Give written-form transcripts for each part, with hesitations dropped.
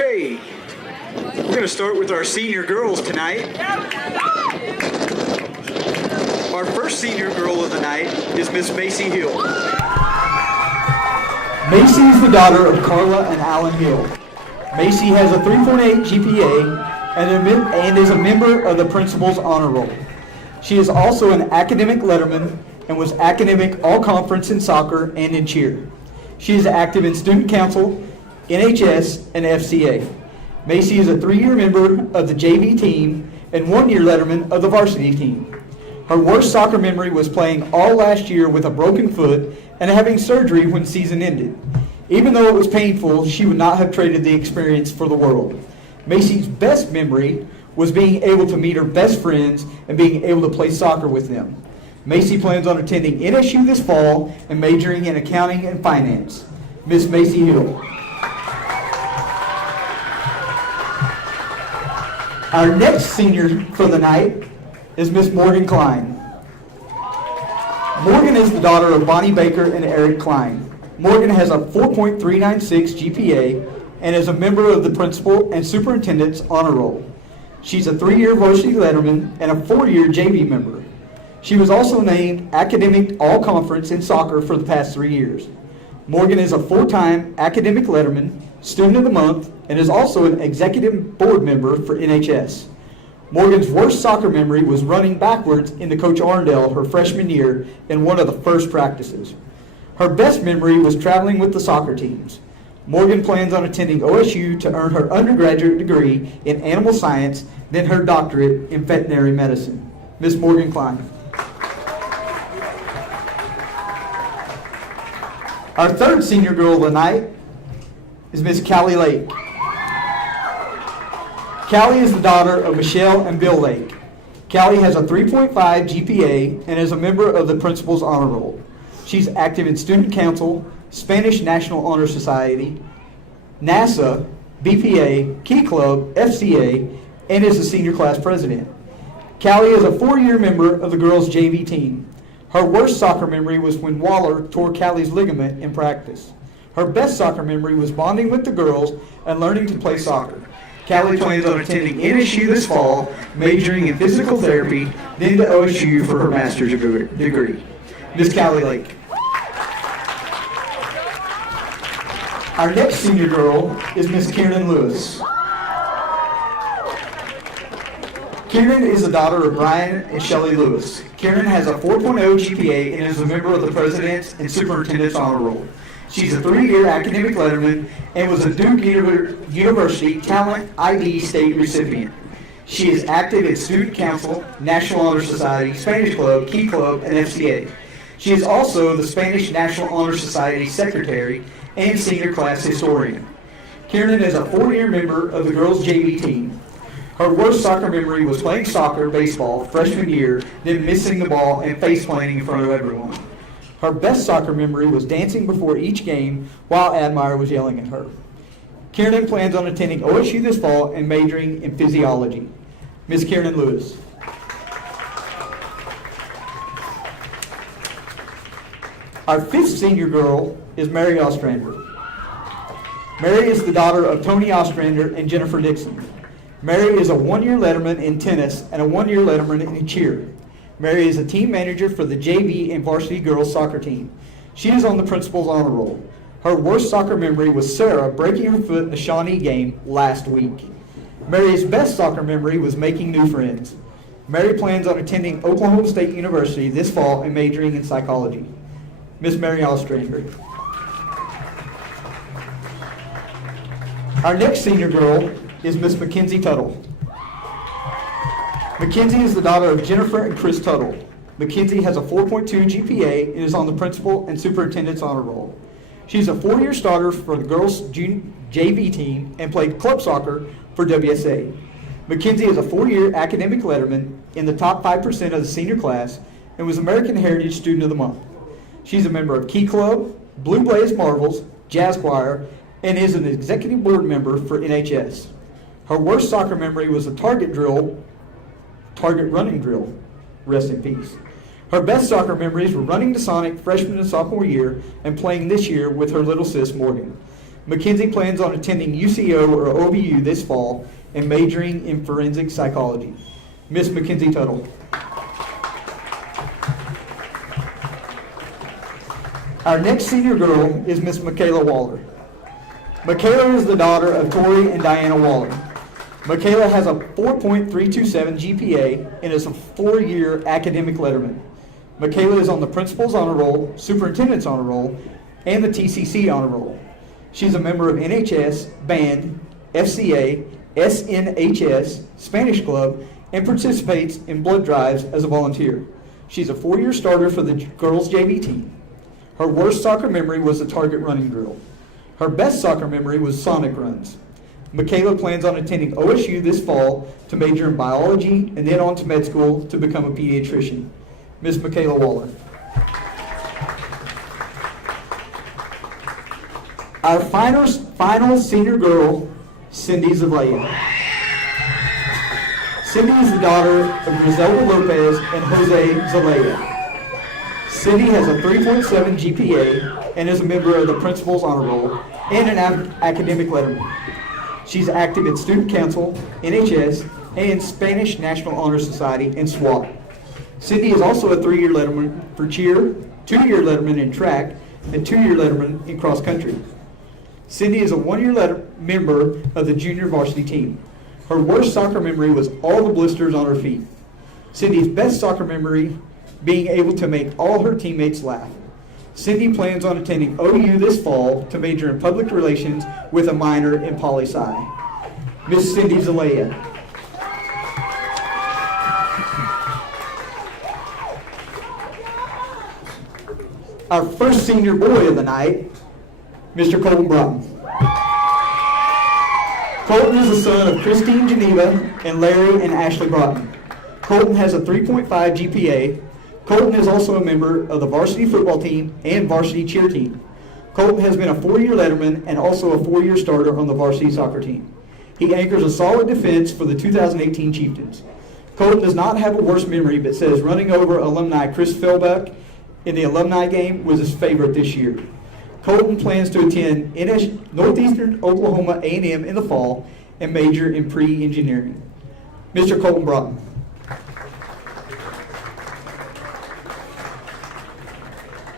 Okay, we're going to start with our senior girls tonight. Our first senior girl of the night is Miss Maisie Hill. Maisie is the daughter of Carla and Alan Hill. Maisie has a 3.8 GPA and is a member of the Principal's Honor Roll. She is also an academic letterman and was academic all-conference in soccer and in cheer. She is active in student council, NHS, and FCA. Maisie is a 3-year member of the JV team and 1-year letterman of the varsity team. Her worst soccer memory was playing all last year with a broken foot and having surgery when season ended. Even though it was painful, she would not have traded the experience for the world. Maisie's best memory was being able to meet her best friends and being able to play soccer with them. Maisie plans on attending NSU this fall and majoring in accounting and finance. Miss Maisie Hill. Our next senior for the night is Miss Morgan Klein. Morgan is the daughter of Bonnie Baker and Eric Klein. Morgan has a 4.396 GPA and is a member of the Principal and Superintendent's Honor Roll. She's a 3-year varsity letterman and a 4-year JV member. She was also named Academic All-Conference in soccer for the past 3 years. Morgan is a 4-time academic letterman, student of the month, and is also an executive board member for NHS. Morgan's worst soccer memory was running backwards into Coach Arndell her freshman year in one of the first practices. Her best memory was traveling with the soccer teams. Morgan plans on attending OSU to earn her undergraduate degree in animal science, then her doctorate in veterinary medicine. Miss Morgan Klein. Our third senior girl of the night is Miss Callie Lake. Callie is the daughter of Michelle and Bill Lake. Callie has a 3.5 GPA and is a member of the Principal's Honor Roll. She's active in student council, Spanish National Honor Society, NASA, BPA, Key Club, FCA, and is the senior class president. Callie is a 4-year member of the girls' JV team. Her worst soccer memory was when Waller tore Callie's ligament in practice. Her best soccer memory was bonding with the girls and learning to play soccer. Callie plans on attending NSU this fall, majoring in physical therapy, then to OSU for her master's degree. Miss Callie Lake. Our next senior girl is Miss Kieran Lewis. Kieran is the daughter of Brian and Shelley Lewis. Kieran has a 4.0 GPA and is a member of the President's and Superintendent's Honor Roll. She's a 3-year academic letterman and was a Duke University Talent ID State recipient. She is active in Student Council, National Honor Society, Spanish Club, Key Club, and FCA. She is also the Spanish National Honor Society Secretary and Senior Class Historian. Kieran is a 4-year member of the girls' JV team. Her worst soccer memory was playing soccer, baseball, freshman year, then missing the ball and face-planting in front of everyone. Her best soccer memory was dancing before each game while Admire was yelling at her. Kieran plans on attending OSU this fall and majoring in physiology. Miss Kieran Lewis. Our 5th senior girl is Mary Ostrander. Mary is the daughter of Tony Ostrander and Jennifer Dixon. Mary is a 1-year letterman in tennis and a 1-year letterman in cheer. Mary is a team manager for the JV and varsity girls soccer team. She is on the Principal's Honor Roll. Her worst soccer memory was Sarah breaking her foot in the Shawnee game last week. Mary's best soccer memory was making new friends. Mary plans on attending Oklahoma State University this fall and majoring in psychology. Miss Mary Ostrander. Our next senior girl is Miss Mackenzie Tuttle. Mackenzie is the daughter of Jennifer and Chris Tuttle. Mackenzie has a 4.2 GPA and is on the Principal and Superintendent's Honor Roll. She's a 4-year starter for the girls' JV team and played club soccer for WSA. Mackenzie is a 4-year academic letterman in the top 5% of the senior class and was American Heritage Student of the Month. She's a member of Key Club, Blue Blaze Marvels, Jazz Choir, and is an executive board member for NHS. Her worst soccer memory was a target running drill. Rest in peace. Her best soccer memories were running to Sonic freshman and sophomore year and playing this year with her little sis Morgan. Mackenzie plans on attending UCO or OBU this fall and majoring in forensic psychology. Miss Mackenzie Tuttle. Our next senior girl is Miss Mikayla Walter. Mikayla is the daughter of Tori and Diana Waller. Mikayla has a 4.327 GPA and is a 4-year academic letterman. Mikayla is on the Principal's Honor Roll, Superintendent's Honor Roll, and the TCC Honor Roll. She's a member of NHS, Band, FCA, SNHS, Spanish Club, and participates in blood drives as a volunteer. She's a 4-year starter for the girls' JV team. Her worst soccer memory was the target running drill. Her best soccer memory was Sonic runs. Mikayla plans on attending OSU this fall to major in biology and then on to med school to become a pediatrician. Miss Mikayla Walter. Our final senior girl, Cindy Zelaya. Cindy is the daughter of Griselda Lopez and Jose Zelaya. Cindy has a 3.7 GPA and is a member of the Principal's Honor Roll and an academic letterman. She's active in Student Council, NHS, and Spanish National Honor Society and SWAT. Cindy is also a 3-year letterman for cheer, 2-year letterman in track, and 2-year letterman in cross country. Cindy is a 1-year member of the junior varsity team. Her worst soccer memory was all the blisters on her feet. Cindy's best soccer memory being able to make all her teammates laugh. Cindy plans on attending OU this fall to major in public relations with a minor in poli-sci. Miss Cindy Zelaya. Our first senior boy of the night, Mr. Colton Broughton. Colton is the son of Christine Geneva and Larry and Ashley Broughton. Colton has a 3.5 GPA. Colton is also a member of the varsity football team and varsity cheer team. Colton has been a 4-year letterman and also a 4-year starter on the varsity soccer team. He anchors a solid defense for the 2018 Chieftains. Colton does not have a worst memory, but says running over alumni Chris Philbuck in the alumni game was his favorite this year. Colton plans to attend Northeastern Oklahoma A&M in the fall and major in pre-engineering. Mr. Colton Broughton.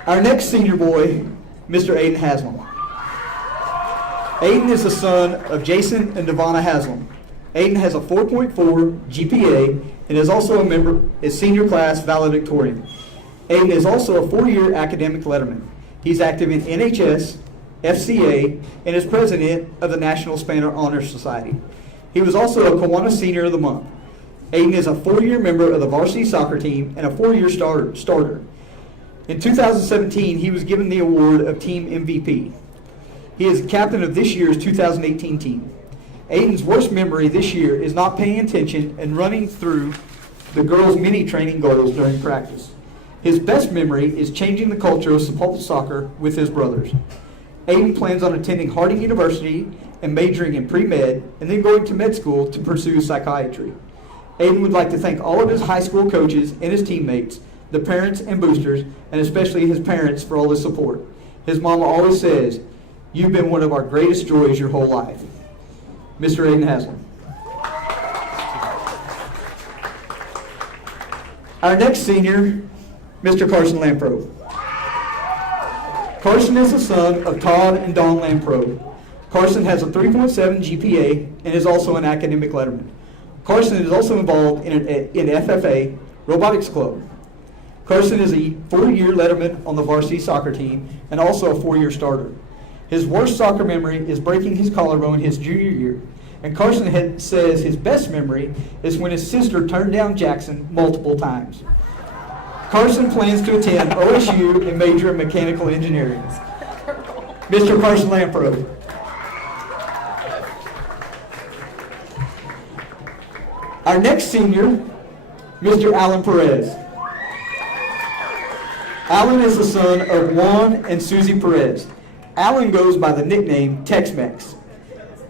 Our next senior boy, Mr. Aiden Haslem. Aiden is the son of Jason and Devonna Haslem. Aiden has a 4.4 GPA and is also a member of senior class valedictorian. Aiden is also a 4-year academic letterman. He's active in NHS, FCA, and is president of the National Spanish Honor Society. He was also a Kiwanis Senior of the Month. Aiden is a 4-year member of the varsity soccer team and a 4-year starter. In 2017, he was given the award of Team MVP. He is the captain of this year's 2018 team. Aiden's worst memory this year is not paying attention and running through the girls' mini training goals during practice. His best memory is changing the culture of Sepulveda soccer with his brothers. Aiden plans on attending Harding University and majoring in pre-med and then going to med school to pursue psychiatry. Aiden would like to thank all of his high school coaches and his teammates, the parents and boosters, and especially his parents for all the support. His mama always says, "You've been one of our greatest joys your whole life." Mr. Aiden Haslem. Our next senior, Mr. Carson Lambert. Carson is the son of Todd and Dawn Lambert. Carson has a 3.7 GPA and is also an academic letterman. Carson is also involved in FFA, Robotics Club. Carson is a 4-year letterman on the varsity soccer team and also a 4-year starter. His worst soccer memory is breaking his collarbone his junior year, and Carson says his best memory is when his sister turned down Jackson multiple times. Carson plans to attend OSU and major in mechanical engineering. Mr. Carson Lampro. Our next senior, Mr. Alan Perez. Alan is the son of Juan and Susie Perez. Alan goes by the nickname Tex-Mex.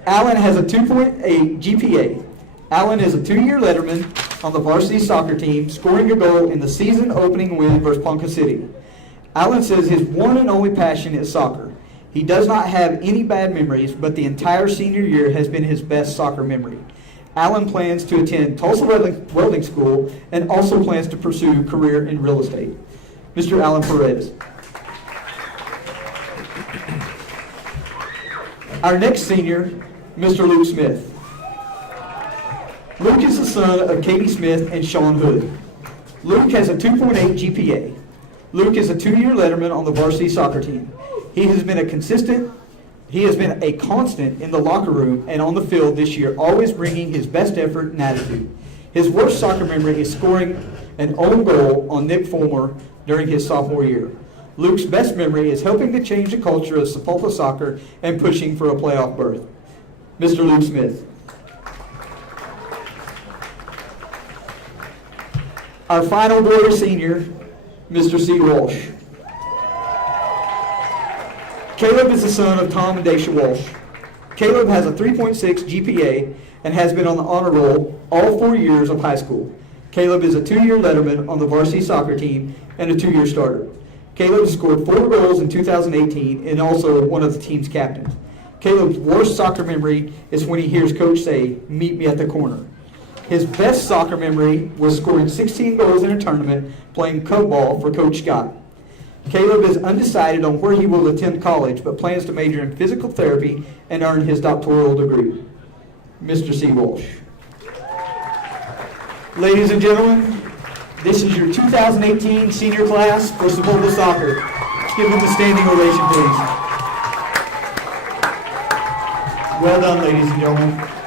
Alan has a 2.8 GPA. Alan is a 2-year letterman on the varsity soccer team, scoring a goal in the season opening win versus Ponca City. Alan says his one and only passion is soccer. He does not have any bad memories, but the entire senior year has been his best soccer memory. Alan plans to attend Tulsa Welding School and also plans to pursue a career in real estate. Mr. Alan Perez. Our next senior, Mr. Luke Smith. Luke is the son of Katie Smith and Sean Hood. Luke has a 2.8 GPA. Luke is a 2-year letterman on the varsity soccer team. He has been a constant in the locker room and on the field this year, always bringing his best effort and attitude. His worst soccer memory is scoring an own goal on Nick Fulmer during his sophomore year. Luke's best memory is helping to change the culture of Sepulpa soccer and pushing for a playoff berth. Mr. Luke Smith. Our final boy senior, Mr. C. Grolsch. Caleb is the son of Tom and Daisha Walsh. Caleb has a 3.6 GPA and has been on the honor roll all 4 years of high school. Caleb is a 2-year letterman on the varsity soccer team and a 2-year starter. Caleb scored 4 goals in 2018 and also one of the team's captains. Caleb's worst soccer memory is when he hears coach say, "Meet me at the corner." His best soccer memory was scoring 16 goals in a tournament playing cub ball for Coach Scott. Caleb is undecided on where he will attend college, but plans to major in physical therapy and earn his doctoral degree. Mr. C. Walsh. Ladies and gentlemen, this is your 2018 senior class for Sepulpa Soccer. Give them a standing ovation, please. Well done, ladies and gentlemen.